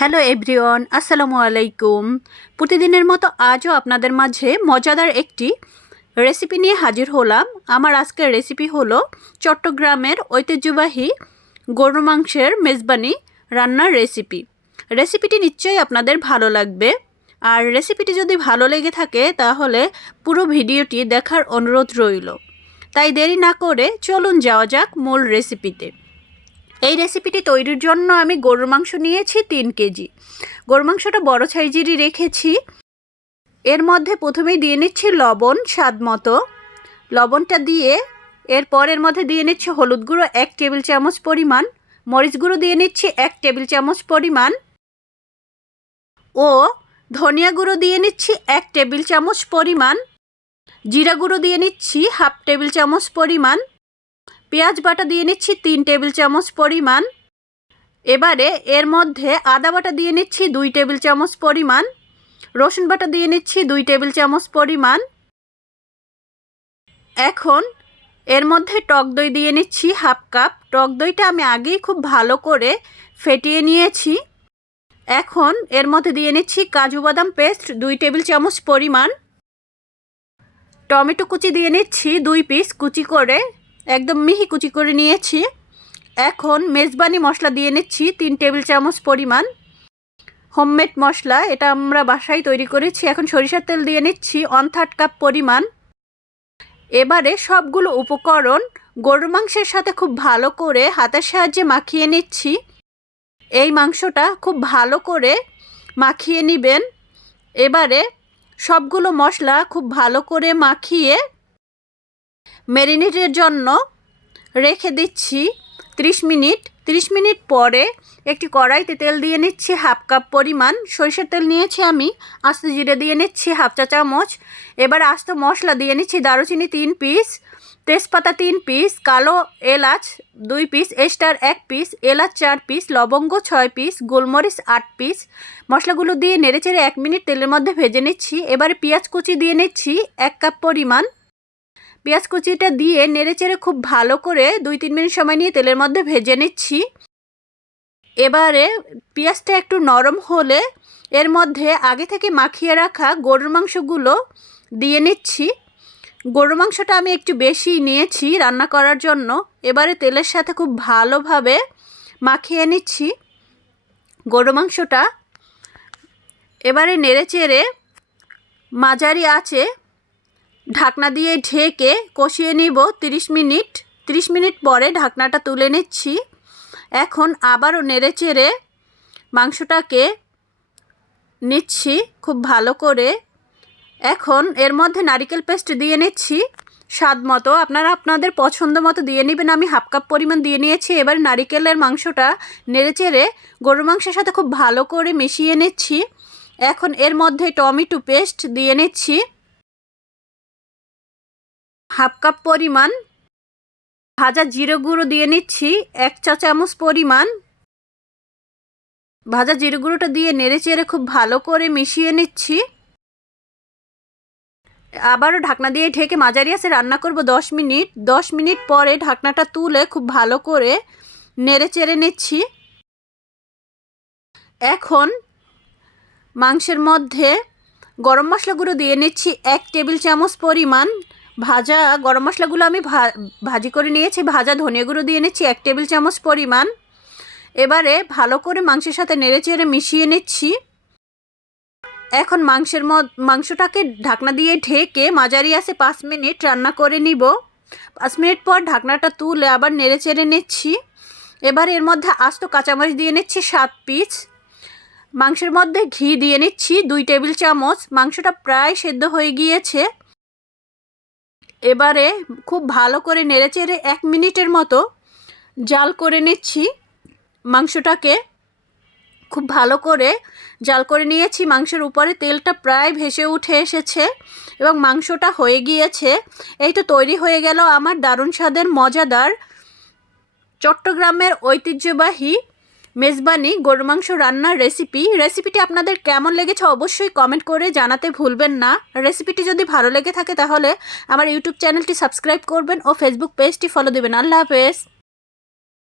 Hello everyone, আসসালামু আলাইকুম। প্রতিদিনের মতো আজও আপনাদের মাঝে মজাদার একটি রেসিপি নিয়ে হাজির হলাম। আমার আজকের রেসিপি হলো চট্টগ্রামের ঐতিহ্যবাহী গরু মাংসের মেজবানি রান্নার রেসিপি। রেসিপিটি নিশ্চয়ই আপনাদের ভালো লাগবে। আর রেসিপিটি যদি ভালো লেগে থাকে, তাহলে পুরো ভিডিওটি দেখার অনুরোধ রইল। তাই দেরি না করে চলুন যাওয়া যাক মূল রেসিপিতে। এই রেসিপিটি তৈরির জন্য আমি গরুর মাংস নিয়েছি তিন কেজি। গরুর মাংসটা বড় সাইজেরই রেখেছি। এর মধ্যে প্রথমেই দিয়ে নিচ্ছি লবণ স্বাদ মতো। লবণটা দিয়ে এরপর এর মধ্যে দিয়ে নিচ্ছি হলুদ গুঁড়ো এক টেবিল চামচ পরিমাণ। মরিচ গুঁড়ো দিয়ে নিচ্ছি এক টেবিল চামচ পরিমাণ। ও ধনিয়া গুঁড়ো দিয়ে নিচ্ছি এক টেবিল চামচ পরিমাণ। জিরা গুঁড়ো দিয়ে নিচ্ছি হাফ টেবিল চামচ পরিমাণ। পেঁয়াজ বাটা দিয়ে নিচ্ছি তিন টেবিল চামচ পরিমাণ। এবারে এর মধ্যে আদা বাটা দিয়ে নিচ্ছি দুই টেবিল চামচ পরিমাণ। রসুন বাটা দিয়ে নিচ্ছি দুই টেবিল চামচ পরিমাণ। এখন এর মধ্যে টক দই দিয়ে নিচ্ছি হাফ কাপ। টক দইটা আমি আগেই খুব ভালো করে ফেটিয়ে নিয়েছি। এখন এর মধ্যে দিয়ে নিচ্ছি কাজু বাদাম পেস্ট দুই টেবিল চামচ পরিমাণ। টমেটো কুচি দিয়ে নিচ্ছি দুই পিস কুচি করে। একদম মিহি কুচি করে নিয়েছি। এখন মেজবানি মশলা দিয়ে নিচ্ছি, তিন টেবিল চামচ পরিমাণ। হোমমেড মশলা, এটা আমরা বাসায় তৈরি করেছি। এখন সরিষার তেল দিয়ে নিচ্ছি ওয়ান থার্ড কাপ পরিমাণ। এবারে সবগুলো উপকরণ গরুর মাংসের সাথে খুব ভালো করে হাতের সাহায্যে মাখিয়ে নিচ্ছি। এই মাংসটা খুব ভালো করে মাখিয়ে নেবেন। এবারে সবগুলো মশলা খুব ভালো করে মাখিয়ে ম্যারিনেটের জন্য রেখে দিচ্ছি 30 মিনিট। 30 মিনিট পরে একটি কড়াইতে তেল দিয়ে নিচ্ছি হাফ কাপ পরিমাণ সরিষার তেল নিয়েছি আমি, আস্ত জিরে দিয়ে নিচ্ছি হাফ চা চামচ। এবার আস্ত মশলা দিয়ে নিচ্ছি দারুচিনি তিন পিস, তেজপাতা তিন পিস, কালো এলাচ দুই পিস, এস্টার এক পিস, এলাচ চার পিস, লবঙ্গ ছয় পিস, গোলমরিচ আট পিস। মশলাগুলো দিয়ে নেড়েচেড়ে এক মিনিট তেলের মধ্যে ভেজে নিচ্ছি। এবারে পেঁয়াজ কুচি দিয়ে নিচ্ছি এক কাপ পরিমাণ পেঁয়াজ কুচিটা দিয়ে নেড়েচেড়ে খুব ভালো করে দুই তিন মিনিট সময় নিয়ে তেলের মধ্যে ভেজে নিচ্ছি। এবারে পেঁয়াজটা একটু নরম হলে এর মধ্যে আগে থেকে মাখিয়ে রাখা গরুর মাংসগুলো দিয়ে নিচ্ছি। গরুর মাংসটা আমি একটু বেশি নিয়েছি রান্না করার জন্য। এবারে তেলের সাথে খুব ভালোভাবে মাখিয়ে নিচ্ছি গরু মাংসটা। এবারে নেড়ে চেড়ে মাঝারি আছে ঢাকনা দিয়ে ঢেকে কষিয়ে নিব 30 মিনিট। 30 মিনিট পরে ঢাকনাটা তুলে নিচ্ছি। এখন আবারও নেড়ে চেড়ে মাংসটাকে নিচ্ছি খুব ভালো করে। এখন এর মধ্যে নারিকেল পেস্ট দিয়ে নিচ্ছি। স্বাদ মতো। আপনারা আপনাদের পছন্দ মতো দিয়ে নেবেন। আমি হাফ কাপ পরিমাণ দিয়ে নিয়েছি। এবার নারিকেলের মাংসটা নেড়ে চেড়ে গরুর মাংসের সাথে খুব ভালো করে মিশিয়ে নিচ্ছি। এখন এর মধ্যে টমেটো পেস্ট দিয়ে নিচ্ছি। হাফ কাপ পরিমাণ। ভাজা জিরে গুঁড়ো দিয়ে নিচ্ছি, এক চা চামচ পরিমাণ। ভাজা জিরে গুঁড়োটা দিয়ে নেড়ে চেড়ে খুব ভালো করে মিশিয়ে নিচ্ছি। আবারও ঢাকনা দিয়ে ঢেকে মাঝারি আছে রান্না করব দশ মিনিট। দশ মিনিট পরে ঢাকনাটা তুলে খুব ভালো করে নেড়ে চেড়ে নিচ্ছি। এখন মাংসের মধ্যে গরম মশলাগুলো দিয়ে নিচ্ছি, এক টেবিল চামচ পরিমাণ। ভাজা গরম মশলাগুলো আমি ভা, ভাজি করে নিয়েছি। ভাজা ধনে গুঁড়ো দিয়ে নিচ্ছি, এক টেবিল চামচ পরিমাণ। এবারে ভালো করে মাংসের সাথে নেড়ে চেড়ে মিশিয়ে নিচ্ছি। এখন মাংসের মাংসটাকে ঢাকনা দিয়ে ঢেকে মাঝারি আসে পাঁচ মিনিট রান্না করে নিব। পাঁচ মিনিট পর ঢাকনাটা তুলে আবার নেড়ে চেড়ে নিচ্ছি। এবার এর মধ্যে আস্ত কাঁচামরিচ দিয়ে নিচ্ছি সাত পিস। মাংসের মধ্যে ঘি দিয়ে নিচ্ছি দুই টেবিল চামচ। মাংসটা প্রায় সেদ্ধ হয়ে গিয়েছে। এবারে খুব ভালো করে নেড়েচেড়ে এক মিনিটের মতো জাল করে নিচ্ছি মাংসটাকে। খুব ভালো করে জাল করে নিয়েছি। মাংসের উপরে তেলটা প্রায় ভেসে উঠে এসেছে এবং মাংসটা হয়ে গিয়েছে। এই তো তৈরি হয়ে গেল আমার দারুণ স্বাদের, মজাদার, চট্টগ্রামের ঐতিহ্যবাহী মেজবানি গরু মাংস রান্নার রেসিপি রেসিপিটি আপনাদের কেমন লেগেছে অবশ্যই কমেন্ট করে জানাতে ভুলবেন না। রেসিপিটি যদি ভালো লেগে থাকে তাহলে আমার ইউটিউব চ্যানেলটি সাবস্ক্রাইব করবেন ও ফেসবুক পেজটি ফলো দেবেন। আল্লাহ হাফেজ।